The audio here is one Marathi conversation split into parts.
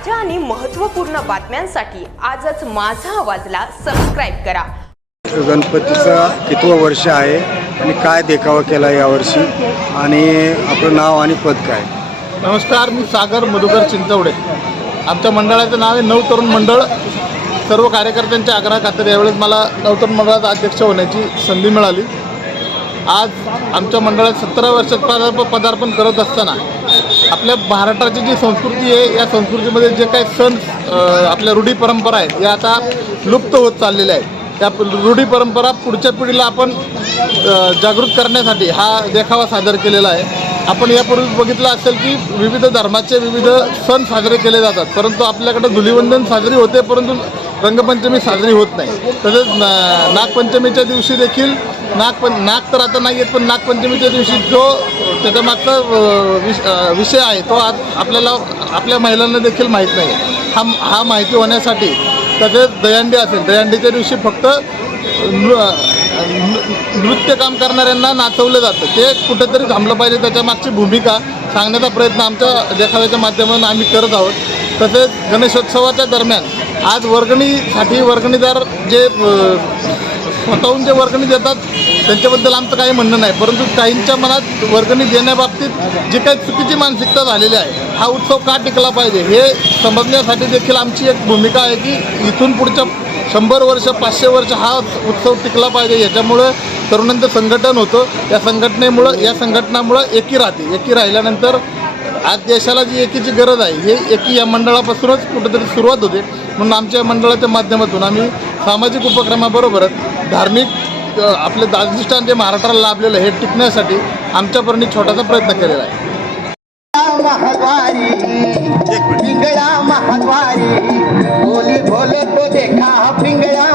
ताज्या आणि महत्त्वपूर्ण बातम्यांसाठी आजच माझा आवाजला सबस्क्राईब करा. गणपतीचा कितवं वर्ष आहे आणि काय देखावा केला यावर्षी? आणि आपलं नाव आणि पद काय? नमस्कार मी सागर मधुकर चिंचवडे. आमच्या मंडळाचं नाव आहे नव तरुण मंडळ. सर्व कार्यकर्त्यांच्या आग्रह खातर यावेळेस मला नवतरुण मंडळाचा अध्यक्ष होण्याची संधी मिळाली. आज आमच्या मंडळात सतरा वर्षात पदार्प पदार्पण करत असताना आपल्या महाराष्ट्राची जी संस्कृती आहे या संस्कृतीमध्ये जे काही सण आपल्या रूढी परंपरा आहेत या आता लुप्त होत चाललेल्या आहेत. त्या रूढी परंपरा पुढच्या पिढीला आपण जागृत करण्यासाठी हा देखावा सादर केलेला आहे. आपण यापूर्वी बघितलं असेल की विविध धर्माचे विविध सण साजरे केले जातात. परंतु आपल्याकडे धुलीवंदन साजरी होते परंतु रंगपंचमी साजरी होत नाही. तसेच ना- नागपंचमीच्या दिवशी देखील नागपं नाग तर आता नाही येत पण नागपंचमीच्या दिवशी जो त्याच्यामागचा अ, विष विषय आहे तो आज आपल्याला आपल्या महिलांना देखील माहीत नाही. हा हा माहिती होण्यासाठी तसेच दयांडी असेल. दहीहंडीच्या दिवशी फक्त नृ नृ- नृत्य काम करणाऱ्यांना नाचवलं जातं. ते कुठेतरी थांबलं पाहिजे त्याच्या मागची भूमिका सांगण्याचा प्रयत्न आमच्या देखाव्याच्या माध्यमातून आम्ही करत आहोत. तसेच गणेशोत्सवाच्या दरम्यान आज वर्गणीसाठी वर्गणीदार जे स्वतःहून जे वर्गणी देतात त्यांच्याबद्दल आमचं काही म्हणणं नाही. परंतु काहींच्या मनात वर्गणी देण्याबाबतीत जी काही चुकीची मानसिकता झालेली आहे हा उत्सव का टिकला पाहिजे? हे समजण्यासाठी देखील आमची एक भूमिका आहे की इथून पुढच्या शंभर वर्ष पाचशे वर्ष हा उत्सव टिकला पाहिजे. याच्यामुळं तरुणांचं संघटन होतं. या संघटनेमुळं या संघटनामुळं एकी राहते. एकी राहिल्यानंतर आज देशाला जी एकीची गरज आहे हे एकी या मंडळापासूनच कुठेतरी सुरुवात होते. म्हणून आमच्या मंडळाच्या माध्यमातून आम्ही सामाजिक उपक्रमाबरोबरच धार्मिक आपले दादिष्टान जे महाराष्ट्राला लाभलेलं हे टिकण्यासाठी आमच्यापर्यंत छोटासा प्रयत्न केलेला आहे. महाद्वारी पिंगळा महाद्वारी बोली बोले तो देखा पिंगळा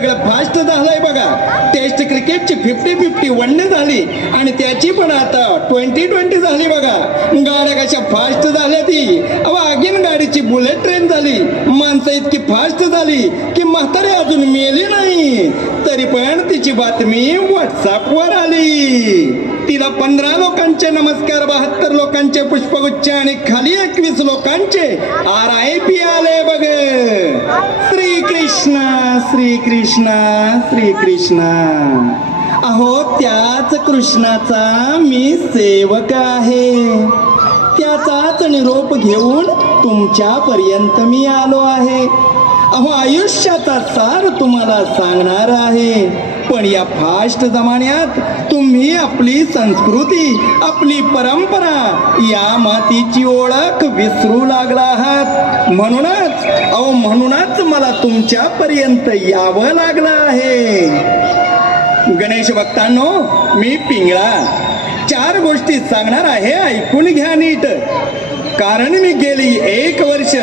सगळं फास्ट झालंय बघा. टेस्ट क्रिकेटची फिफ्टी फिफ्टी वन डे झाली. आणि त्याची पण आता ट्वेंटी ट्वेंटी झाली बघा. गाड्या कशा फास्ट झाल्या ती. अहो गाडीची बुलेट ट्रेन झाली. माणसं इतकी फास्ट झाली की म्हातारी अजून मेली नाही. तरी पण तिची बातमी व्हॉट्सअपवर आली. तिला पंधरा लोकांचे नमस्कार बहात्तर लोकांचे पुष्पगुच्छ आणि खाली एकवीस लोकांचे आर आय पी आले. बघ श्री कृष्ण श्री कृष्ण श्री कृष्ण. अहो त्याच कृष्णाचा मी सेवक आहे. त्याचाच निरोप घेऊन तुमच्या पर्यंत मी आलो आहे. अहो आयुष्याचा सार तुम्हाला सांगणार आहे. पण या फास्ट जमान्यात तुम्ही आपली संस्कृती आपली परंपरा या मातीची ओळख विसरू लागला आहात. म्हणूनच अहो म्हणूनच मला तुमच्या पर्यंत यावं लागलं आहे. गणेश भक्तांनो मी पिंगळा. चार गोष्टी सांगणार आहे ऐकून घ्या नीट. कारण मी गेली एक वर्ष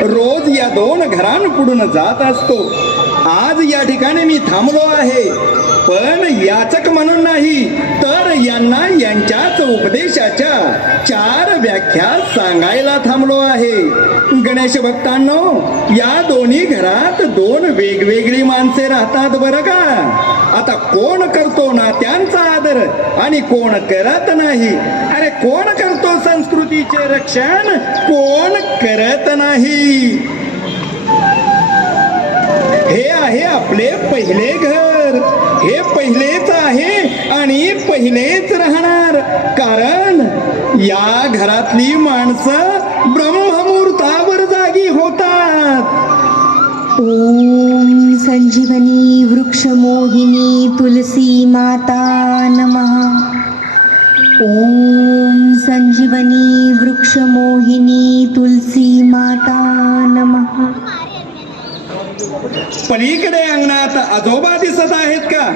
रोज या दोन घरांपुढून जात असतो. आज या ठिकाणी मी थांबलो आहे. पण याचक म्हणून नाही तर यांना यांच्याच उपदेशाच्या चार व्याख्या सांगायला थांबलो आहे. गणेश भक्तांनो या दोन्ही घरात दोन वेगवेगळी माणसे राहतात बरं का? आता कोण करतो ना त्यांचा आदर आणि कोण करत नाही? अरे कोण करतो संस्कृतीचे रक्षण? कोण करत नाही? हे आहे आपले पहिले घर. हे पहिलेच आहे आणि पहिलेच राहणार. कारण या घरातली माणसं ब्रह्ममुहूर्तावर जागी होतात. प्रौं संजीवनी वृक्ष मोहिनी तुलसी माता नमः. ॐ सञ्जीवनी वृक्षमोहिनी तुलसी माता नमः. पलीकडे अंगणात आजोबा दिसत आहेत का?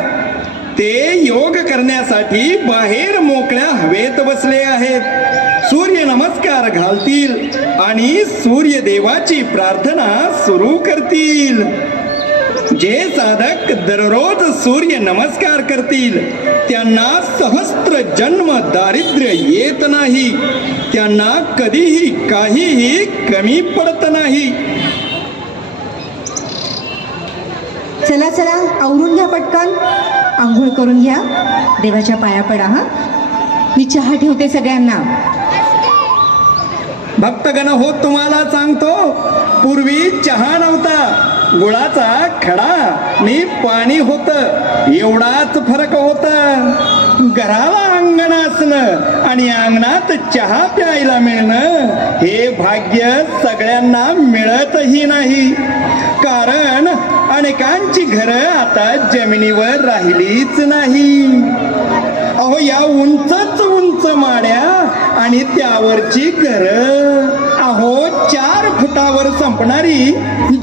ते योग करण्यासाठी बाहेर मोकळ्या हवेत बसले आहेत. सूर्य नमस्कार घालतील आणि सूर्य देवाची प्रार्थना सुरू करतील. जे साधक दररोज सूर्य नमस्कार करतील त्यांना सहस्त्र जन्म दारिद्र्य येत नाही. त्यांना कधीही काहीही कमी पडत नाही. चला चला आवरून घ्या पटकन. आंघोळ करून घ्या. देवाच्या पाया पडा हा. मी चहा ठेवते सगळ्यांना. भक्तगण हो तुम्हाला सांगतो पूर्वी चहा नव्हता. गुळाचा खडा आणि पाणी होत. एवढाच फरक होता. घराला अंगण असणं आणि अंगणात चहा प्यायला मिळणं हे भाग्य सगळ्यांना मिळतही नाही. कारण अनेकांची घरं आता जमिनीवर राहिलीच नाही. अहो या उंचच उंच माड्या आणि त्यावरची घरं. अहो चार फुटावर संपणारी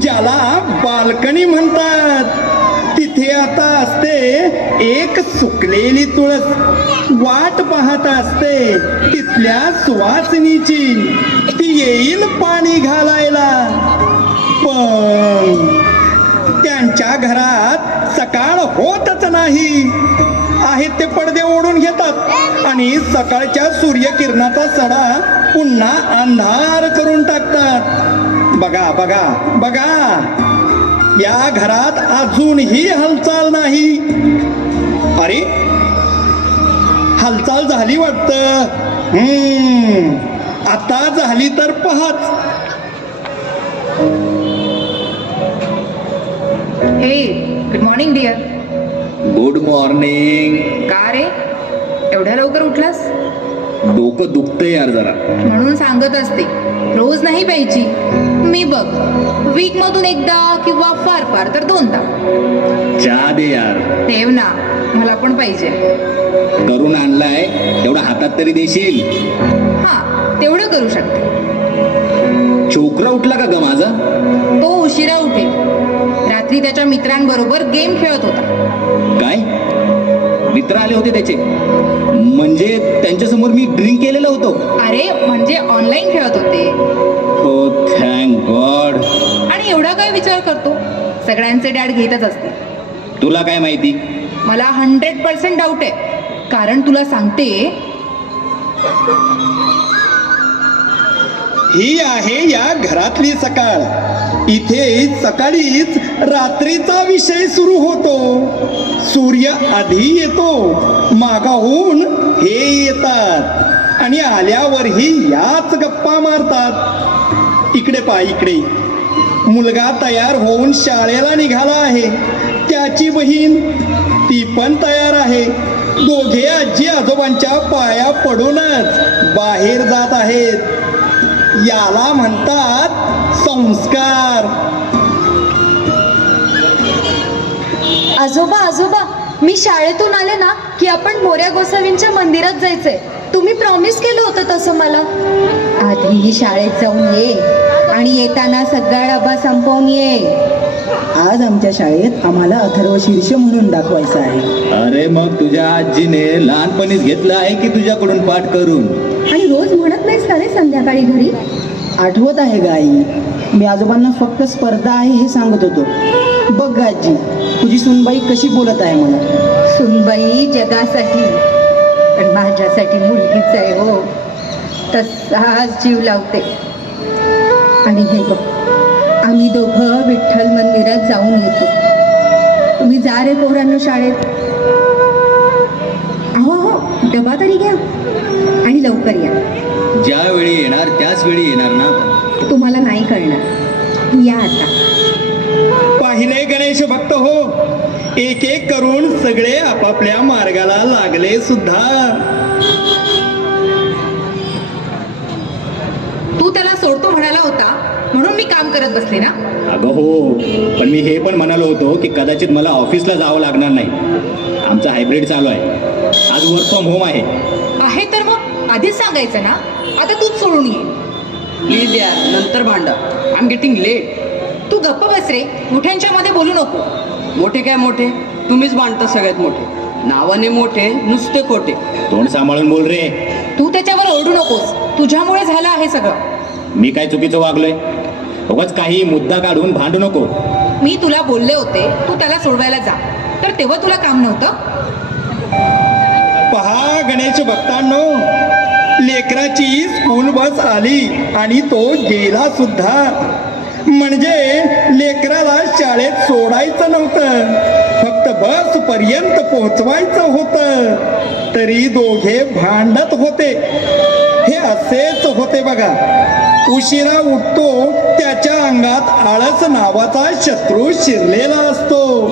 ज्याला बाल्कनी म्हणतात तिथे आता असते एक सुकलेली तुळस. वाट पाहत असते तिथल्या सुवासिनीची. ती येईल पाणी घालायला. पण त्यांच्या घरात सकाळ होतच नाही. आहेत ते पडदे ओढून घेतात. आणि सकाळच्या सूर्यकिरणाचा सडा पुन्हा अंधार करून टाकतात. बघा बघा बघा. या घरात अजूनही हालचाल नाही. अरे हालचाल झाली वाटतं. हम्म आता झाली तर पहाच. Hey good morning dear good morning का रे? एवढ्या लवकर उठलास? डोकं दुखतंय यार जरा. म्हणून सांगत असते रोज नाही प्यायची. मी बघ वीक मधून एकदा किंवा फार फार तर दोनदा. चहा दे यार. ठेव ना मला पण पाहिजे. करून आणलाय तेवढा हातात तरी देशील? हा तेवढं करू शकते. छोकरा उठला का ग माझा? तो उशिरा उठेल. रात्री त्याच्या मित्रांबरोबर गेम खेळत होता. काय मित्र आले होते त्याचे. म्हणजे त्यांच्यासमोर मी ड्रिंक केलेलं होतो. अरे म्हणजे ऑनलाईन खेळत होते. हो थँक गॉड आणि एवढा काय विचार करतो? सगळ्यांचे डॅड घेतच असते तुला काय माहिती? मला हंड्रेड पर्सेंट डाऊट आहे. कारण तुला सांगते ही आहे या घरातली सकाळ. इथे सकाळीच रात्रीचा विषय सुरू होतो. सूर्य आधी येतो मागाहून हे येतात. आणि आल्यावरही याच गप्पा मारतात. इकडे पा इकडे. मुलगा तयार होऊन शाळेला निघाला आहे. त्याची बहीण ती पण तयार आहे. दोघे आजी आजोबांच्या पाया पडूनच बाहेर जात आहेत. याला म्हणतात संस्कार आजोबा आजोबा मी शाळेतून आले ना की आपण मोऱ्या गोसावींच्या मंदिरात जायचंय. तुम्ही प्रॉमिस केलं होतं तसं मला. आधी शाळेत जाऊन ये आणि येताना सगळा डबा संपवून ये. आज आमच्या शाळेत आम्हाला अथर्व शीर्ष म्हणून दाखवायचं आहे. अरे मग तुझ्या आजीने लहानपणीच घेतलं आहे की तुझ्याकडून पाठ करून? आणि रोज म्हणत नाहीस का रे संध्याकाळी घरी? आठवत आहे गाई. मी आजोबांना फक्त स्पर्धा आहे हे सांगत होतो. बघ आजी तुझी सुनबाई कशी बोलत आहे मला. सुनबाई जगासाठी पण माझ्यासाठी मुलगीच आहे हो. तसाच जीव लावते. आणि हे बघ आम्ही दोघं विठ्ठल मंदिरात जाऊन येतो. तुम्ही जा रे पोरांनो शाळेत. हो हो डबा तरी घ्या आणि लवकर या. ज्या वेळी येणार त्याच वेळी येणार ना? तुम्हाला नाही कळणार या आता. पाहिले गणेश भक्त हो. एक एक करून सगळे आपापल्या मार्गाला लागले सुद्धा. तू त्याला सोडतो म्हणाला होता. म्हणून मी काम करत बसले ना? अगं हो. पण मी हे पण म्हणालो होतो की कदाचित मला ऑफिसला जावं लागणार नाही. आमचा हायब्रिड चालू आहे. आज वर्क फ्रॉम होम आहे. आहे तर मग. आधीच सांगायचं ना. आता तूच सोडून ये. प्लीज यार नंतर भांडा. आय एम गेटिंग लेट तू गप्प बस रे. मोठ्यांच्या मध्ये बोलू नको. मोठे काय मोठे? तुम्हीच भांडता सगळ्यात मोठे. नावाने मोठे नुसते खोटे. तोंड सांभाळून बोल रे. तू त्याच्यावर ओरडू नकोस. तुझ्यामुळे झालं आहे सगळं. मी काय चुकीचं वागलोय? उगाच काही मुद्दा काढून भांडू नको. मी तुला बोलले होते तू त्याला सोडवायला जा. तर तेव्हा तुला काम नव्हतं? पहा गणेश भक्तांनो. लेकराची स्कूल बस आली आणि तो गेला सुद्धा. म्हणजे लेकराला शाळेत सोडायचं नव्हतं. फक्त बस पर्यंत पोहोचवायचं होतं. तरी दोघे भांडत होते. हे असेच होते बघा. उशिरा उठतो त्याच्या अंगात आळस नावाचा शत्रू शिरलेला असतो.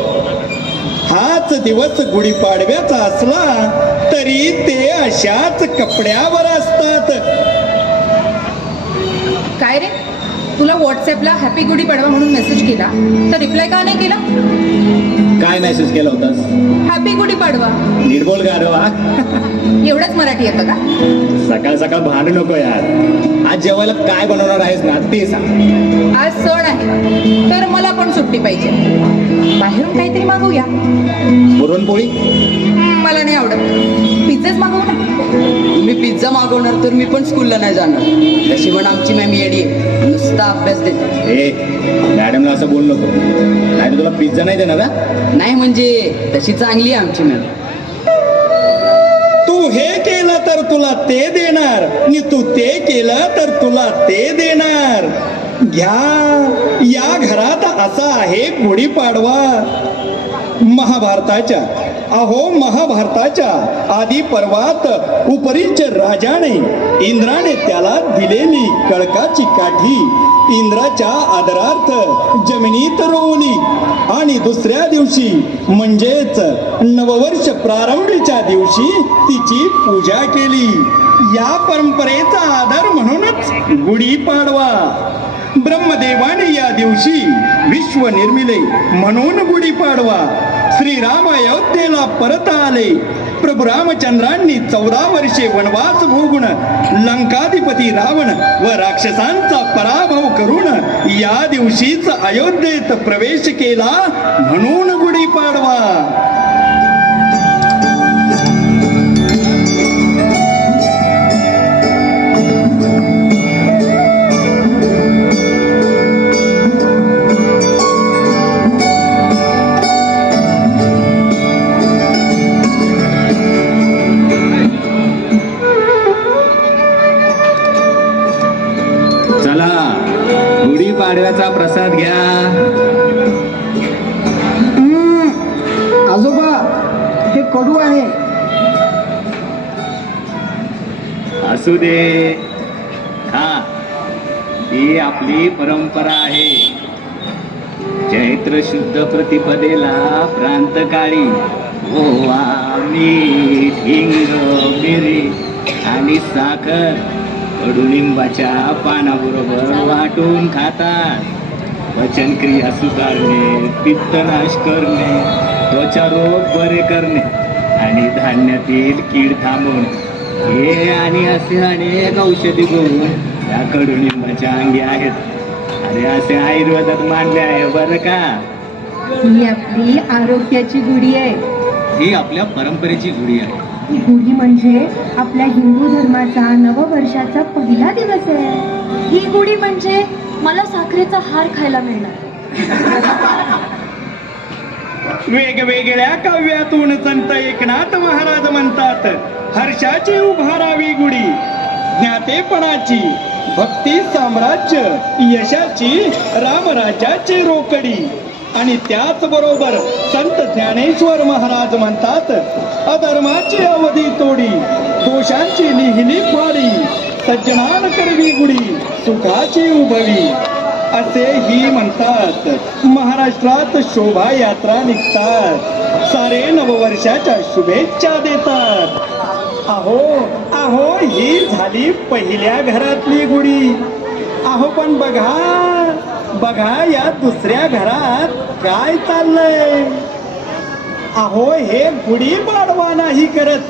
हाच दिवस गुढीपाडव्याचा असला तरी ते अशाच कपड्यावर असतात. काय रे? तुला व्हॉट्सअपला हॅपी गुढी पाडवा म्हणून मेसेज केला? तर रिप्लाय का नाही केला? काय मेसेज केला होतास? हॅपी गुढी पाडवा निर्बोल गारवा. एवढंच मराठी येतं का? सकाळ सकाळ भांडू नको यार. आज जेवायला काय बनवणार आहेस ना ते सांग. आज सण सुट्टी पाहिजे. बाहेरून काहीतरी मागवूया. पुरणपोळी? मला नाही आवडत. पिझ्झाच मागवू ना. तुम्ही पिझ्झा मागवणार तर मी पण स्कूलला नाही जाणार. तशी पण आमची मॅम येडी आहे. नुसता अभ्यास देते. ए मॅडमला असं बोल नको. नाही तर तुला पिझ्झा नाही देणार हा? नाही म्हणजे तशी चांगली आहे आमची मॅम. तू हे केलं तर तुला ते देणार. आणि तू ते केलं तर तुला ते देणार. घ्या या घरात असा आहे गुढीपाडवा. महाभारताच्या अहो महाभारताच्या आधी पर्वात उपरीच राजाने इंद्राने त्याला दिलेली कळकाची काठी इंद्राच्या आदरार्थ जमिनीत रोवली. आणि दुसऱ्या दिवशी म्हणजेच नववर्ष प्रारंभीच्या दिवशी तिची पूजा केली. या परंपरेचा आदर म्हणूनच गुढीपाडवा. ब्रह्मदेवाने या दिवशी विश्व निर्मिले म्हणून गुढीपाडवा श्रीराम अयोध्येला परत आले. प्रभू रामचंद्रांनी चौदा वर्षे वनवास भोगून लंकाधिपती रावण व राक्षसांचा पराभव करून या दिवशीच अयोध्येत प्रवेश केला म्हणून गुढीपाडवा पाडव्याचा प्रसाद घ्या. आजोबा हे कडू आहे. असू दे. हा ही आपली परंपरा आहे. चैत्र शुद्ध प्रतिपदेला प्रांतकाळी ओवा मीठ हिंग मिरी आणि साखर कडुलिंबाच्या पानाबरोबर वाटून खातात. पचनक्रिया सुधारणे पित्तनाश करणे त्वचा रोग बरे करणे आणि धान्यातील कीड थांबवणे. हे आणि असे अनेक औषधी गुण या कडुलिंबाच्या अंगी आहेत. अरे असे आयुर्वेदात मांडले आहे बरं का? ही आपली आरोग्याची गुढी आहे. ही आपल्या परंपरेची जुडी आहे. ही गुढी म्हणजे आपल्या हिंदू धर्माचा नववर्षाचा पहिला दिवस आहे. ही गुढी म्हणजे मला साखरेचा हार खायला मिळणार. वेगवेगळ्या काव्यातून संत एकनाथ महाराज म्हणतात हर्षाची उभारावी गुढी. ज्ञातेपणाची भक्ती साम्राज्य यशाची रामराजाची रोकडी. आणि त्याचबरोबर संत ज्ञानेश्वर महाराज म्हणतात अधर्माची अवधी तोडी दोषांची लिहिली फाडी सज्जनान करवी गुढी सुखाची उभवी. असे ही म्हणतात. महाराष्ट्रात शोभा यात्रा निघतात. सारे नववर्षाच्या शुभेच्छा देतात. अहो अहो ही झाली पहिल्या घरातली गुढी. अहो पण बघा बघा या दुसऱ्या घरात काय चाललंय? अहो हे गुढी पाडवा नाही करत.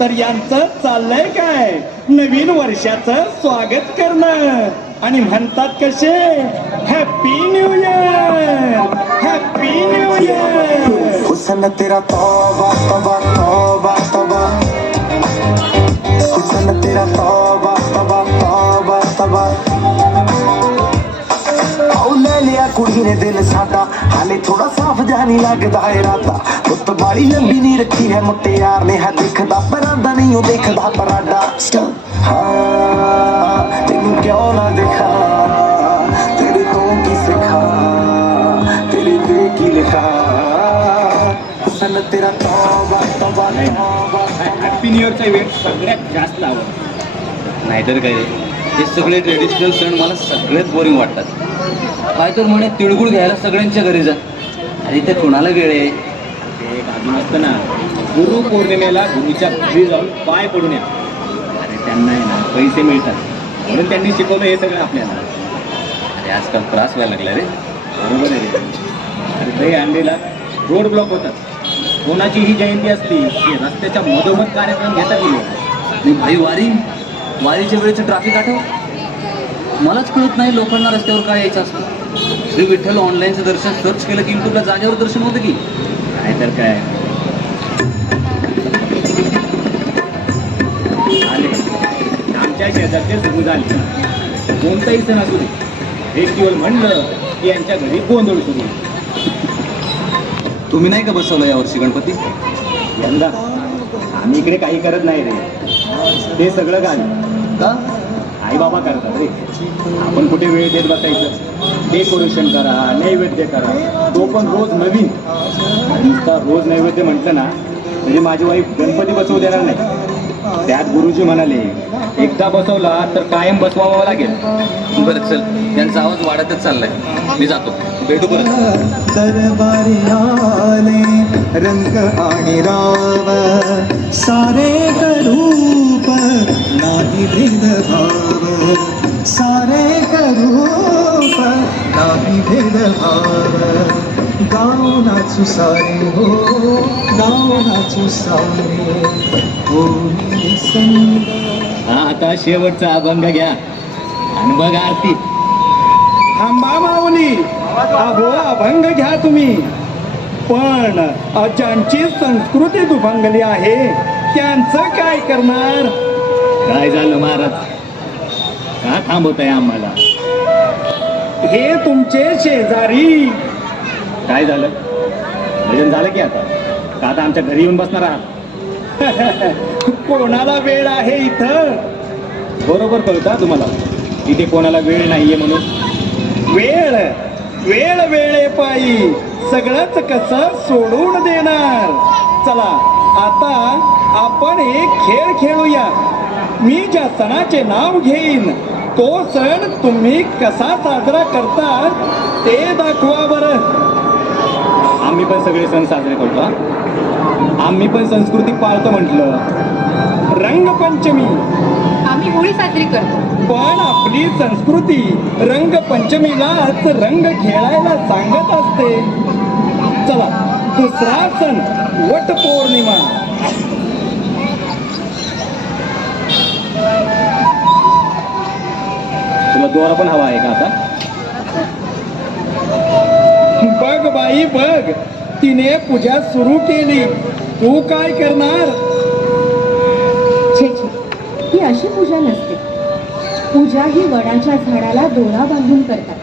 तर यांचं चाललंय काय? नवीन वर्षाचं स्वागत करणं. आणि म्हणतात कसे? Happy new year happy new year हुसन तेरा तोबा तोबा तोबा. ਹਾਲੇ ਥੋੜਾ ਸਾਫ ਜਿਹਾ ਨਹੀਂ ਲੱਗਦਾ ਏ ਰਾਤਾ ਪੁੱਤ ਬਾਲੀ ਲੰਬੀ ਨਹੀਂ ਰੱਖੀ ਹੈ ਮੁੱਟਿਆਰ ਨੇ ਹੈ ਦੇਖਦਾ ਪਰਾਂਦਾ ਨਹੀਂ ਉਹ ਦੇਖਦਾ ਪਰਾਡਾ ਹਾਂ ਤੈਨੂੰ ਕਿਉਂ ਨਾ ਦਿਖਾ ਤੇਰੇ ਤੋਂ ਕੀ ਸਿੱਖਾ ਤੇਰੇ ਤੇ ਕੀ ਲਿਖਾ ਹੁਸਨ ਤੇਰਾ ਤੌਬਾ ਤੌਬਾ ਤੌਬਾ हॅपी न्यू इयरचा इव्हेंट सगळ्यात जास्त आवडतो नाहीतर काय हे सगळे ट्रेडिशनल सण मला सगळ्यात बोरिंग वाटतात काय तर म्हणे तिळगुळ घ्यायला सगळ्यांच्या घरी जा. अरे ते कोणाला वेळ आहे? ते एक अजून असतं ना. गुरु पौर्णिमेला गुरुच्या घरी जाऊन पाय पडून या अरे त्यांना आहे ना पैसे मिळतात. म्हणून त्यांनी शिकवलं हे सगळं आपल्याला. अरे आजकाल त्रास व्हायला लागला रे. बरोबर आहे रे. अरे दही अंडीला रोड ब्लॉक होतात. कोणाची ही जयंती असली की रस्त्याच्या मधोमध कार्यक्रम घेतात लोक. आणि भाई वारी? वारीच्या वेळेचं ट्रॅफिक आठव? मलाच कळत नाही लोकांना रस्त्यावर काय यायचं असतं. श्री विठ्ठल ऑनलाईनचं दर्शन सर्च केलं की युट्यूबला जागेवर दर्शन होतं की? तर काय. आले. आमच्या शेजारचे सुरू झाले. कोणताही सण असू दे. फेस्टिवल म्हणलं की यांच्या घरी गोंधळ सुरू. तुम्ही नाही का बसवलं यावर्षी गणपती? यंदा. आम्ही इकडे काही करत नाही रे. ते सगळं काय का? आई बाबा करतात रे. आपण कुठे वेळ देत बसायचं? डेकोरेशन करा नैवेद्य करा. तो पण रोज नवीन. नुसता रोज नैवेद्य म्हटलं ना म्हणजे माझी वाईफ गणपती बसवू देणार नाही. त्यात गुरुजी म्हणाले एकदा बसवला तर कायम बसवावा लागेल. बरं चल. त्यांचा आवाज वाढतच चाललाय. मी जातो. भेटू परत. दरबारी आले रंग आणि राव सारे करूप नाही भेदभाव. सारे करूप नाही भेदभाव गाव नाचू सारे हो गाव नाचू सारे. हो संग हा आता शेवटचा अभंग घ्या. आणि बघ आरती. थांबा माऊली. अहो अभंग घ्या तुम्ही. पण ज्यांची संस्कृती दुभंगली आहे त्यांचं काय करणार? काय झालं महाराज? का थांबवत आहे आम्हाला. हे तुमचे शेजारी. काय झालं? भजन झालं की आता? का आता आमच्या घरी येऊन बसणार आहात? कोणाला वेळ आहे इथं? बरोबर कळतं तुम्हाला. इथे कोणाला वेळ नाहीये म्हणून. वेळ वेळ वेळे पायी. सगळंच कसं सोडून देणार? चला आता आपण एक खेळ खेळूया. मी ज्या सणाचे नाव घेईन तो सण तुम्ही कसा साजरा करता ते दाखवा बरं. आम्ही पण सगळे सण साजरे करतो. आम्ही पण संस्कृती पाळतो म्हटलं. रंगपंचमी. आम्ही होळी साजरी करतो. पण आपली संस्कृती रंगपंचमीलाच रंग खेळायला सांगत असते. चला दुसरा सण वट पौर्णिमा तुला दोरा पण हवा आहे का आता? बघ बाई बघ. तिने पूजा सुरू केली. तू काय करणार? छे छे. ही अशी पूजा नसते. पूजा ही वडाच्या झाडाला दोरा बांधून करतात.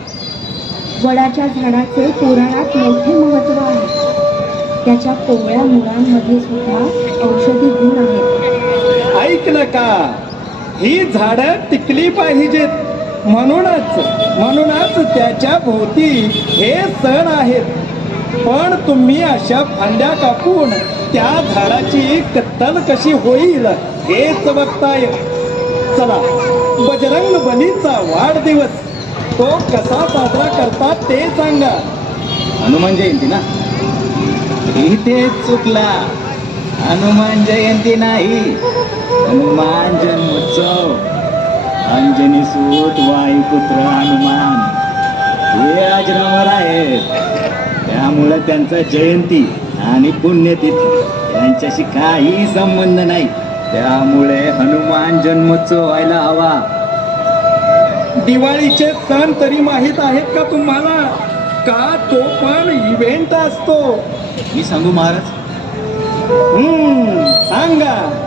वडाच्या झाडाचे पुराणात मोठे महत्त्व आहे. त्याच्या कोवळ्या मुळांमध्ये सुद्धा औषधी गुण आहेत. ऐकलं का? ही झाडं टिकली पाहिजेत. म्हणूनच म्हणूनच त्याच्या भोवती हे सण आहेत. पण तुम्ही अशा फांद्या कापून त्या झाडाची कत्तल कशी होईल हेच बघताय. चला बजरंग बलीचा वाढदिवस तो कसा साजरा करतात ते सांगा. हनुमान जयंती ना? इथे चुकला हनुमान जयंती नाही हनुमान जन्मोत्सव. अंजनी सूत वायुपुत्र हनुमान. हे अजरामर आहेत. त्यामुळं त्यांचा जयंती आणि पुण्यतिथी यांच्याशी काही संबंध नाही. त्यामुळे हनुमान जन्मोत्सव व्हायला हवा. दिवाळीचे सण तरी माहीत आहेत का तुम्हाला? का तो पण इव्हेंट असतो? मी सांगू महाराज? हम्म सांगा.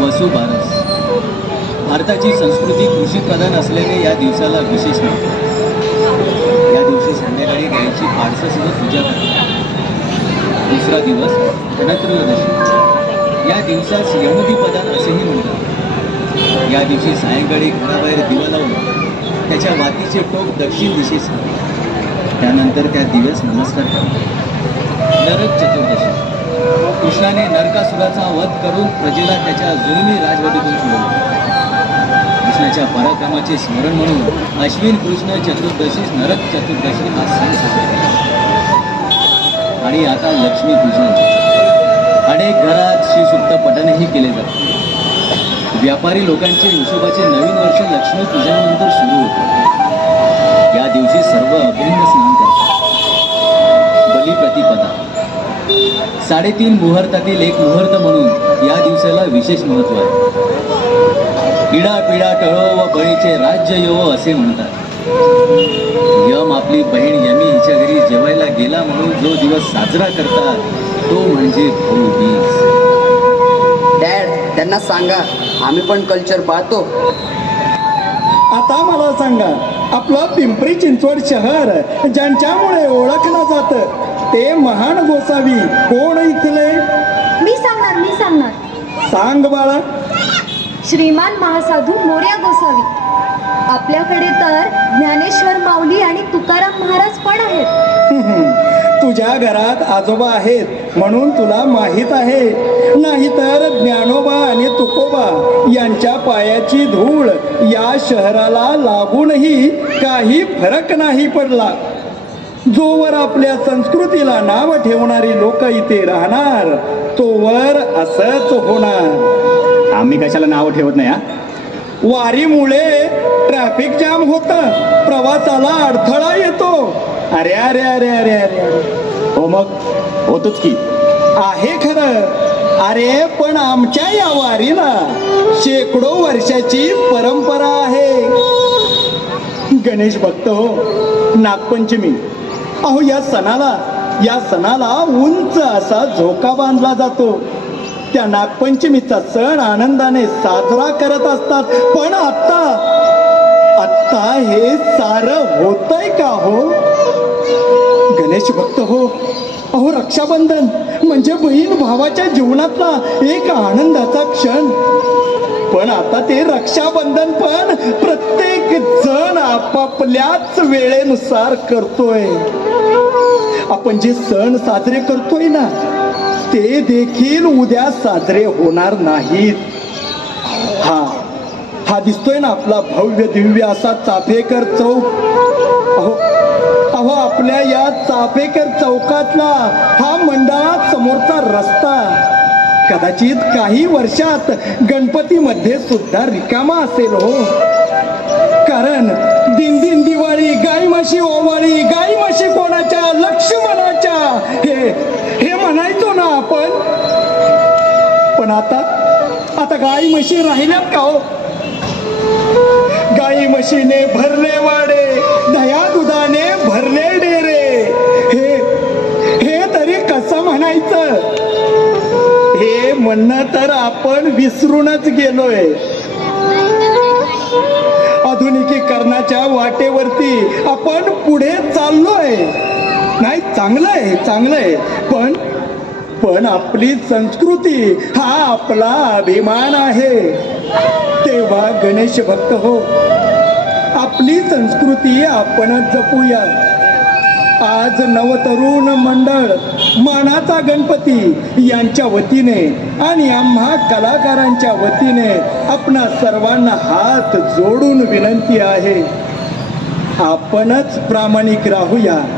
वसू बारस भारताची संस्कृती कृषी प्रधान असल्याने या दिवसाला विशेष महत्त्व या दिवशी संध्याकाळी गायची पाडसं पूजा करतात. दुसरा दिवस धनत्रयोदशी. या दिवसास यमुदी पदान असेही म्हणतात. या दिवशी सायंकाळी घराबाहेर दिवा लावून त्याच्या वातीचे टोक दक्षिण दिशेस त्यानंतर त्या दिवस नमस्कार करतात. नरक चतुर्दशी. कृष्णाने नरकासुराचा वध करून प्रजेला त्याच्या जुलमी राजवटीतून सोडवले. कृष्णाच्या पराक्रमाचे स्मरण म्हणून अश्विन कृष्ण चतुर्दशीस नरक चतुर्दशी हा सण साजरा केला. आणि आता लक्ष्मी पूजन. अनेक घरात श्रीसुप्त पठणही केले जाते. व्यापारी लोकांचे हिशोबाचे नवीन वर्ष लक्ष्मी पूजनानंतर सुरू होते. या दिवशी सर्व अभ्यंग स्नान करतात. बलिप्रतिपदा साडेतीन मुहूर्तातील एक मुहूर्त म्हणून या दिवसाला विशेष महत्त्व आहे. इडा पिडा टळो व बळीचे राज्य येवो असे म्हणतात. यम आपली बहीण यमी हिच्या घरी जेवायला गेला म्हणून जो दिवस साजरा करतात तो म्हणजे भाऊबीज डॅड त्यांना सांगा आम्ही पण कल्चर पाहतो. आता मला सांगा आपलं पिंपरी चिंचवड शहर ज्यांच्यामुळे ओळखलं जातं ते महान गोसावी कोण इथले? मी सांगणार मी सांगणार. सांग बाळा. श्रीमान महासाधू मोर्या गोसावी. आपल्याकडे तर ज्ञानेश्वर माऊली आणि तुकाराम महाराज पण आहेत. तुझ्या घरात आजोबा आहेत म्हणून तुला माहीत आहे. नाहीतर ज्ञानोबा आणि तुकोबा यांच्या पायाची धूळ या शहराला लागूनही काही फरक नाही पडला. जोवर आपल्या संस्कृतीला नाव ठेवणारी लोक इथे राहणार तोवर असंच होणार. आम्ही कशाला नाव ठेवत नाही हा? वारीमुळे ट्रॅफिक जाम होत. प्रवासाला अडथळा येतो. अरे अरे अरे अरे अरे अरे. हो मग? होतोच की. आहे खरं. अरे पण आमच्या या वारीला शेकडो वर्षाची परंपरा आहे. गणेश भक्त हो नागपंचमी. अहो या सणाला या सणाला उंच असा झोका बांधला जातो. त्या नागपंचमीचा सण आनंदाने साजरा करत असतात. पण आता आता हे सार होतंय का हो? गणेश भक्त हो. अहो रक्षाबंधन म्हणजे बहीण भावाच्या जीवनातला एक आनंदाचा क्षण. पण आता ते रक्षाबंधन पण प्रत्येक जण आपापल्याच वेळेनुसार करतोय. आपण जे सण साजरे करतोय ना ते देखील उद्या साजरे होणार नाहीत. हा हा दिसतोय ना आपला भव्य दिव्य असा चाफेकर चौक. अहो अहो आपल्या या चाफेकर चौकातला हा मंडळात समोरचा रस्ता. कदाचित काही वर्षात गणपतीमध्ये सुद्धा रिकामा असेल हो. कारण दिन दिन दिवाळी गाई म्हशी ओवाळी गाई म्हशी कोणाच्या लक्ष्मणाच्या हे हे आपण. पण आता आता गाई म्हशी राहिल्यात का हो? गाई म्हशीने भरले वाडे दया दुधाने भरले डेरे. हे हे तरी कसं म्हणायचं? हे म्हणणं तर आपण विसरूनच गेलोय. आधुनिकीकरणाच्या वाटेवरती आपण पुढे चाललोय. नाही चांगलं आहे चांगलं आहे पण आपली संस्कृती हा आपला अभिमान आहे. तेव्हा गणेश भक्त हो आपली संस्कृती आपणच जपूया. आज नवतरुण मंडळ मानाचा गणपती यांच्या वतीने आणि आम्हा कलाकारांच्या वतीने आपणा सर्वांना हात जोडून विनंती आहे. आपणच प्रामाणिक राहूया.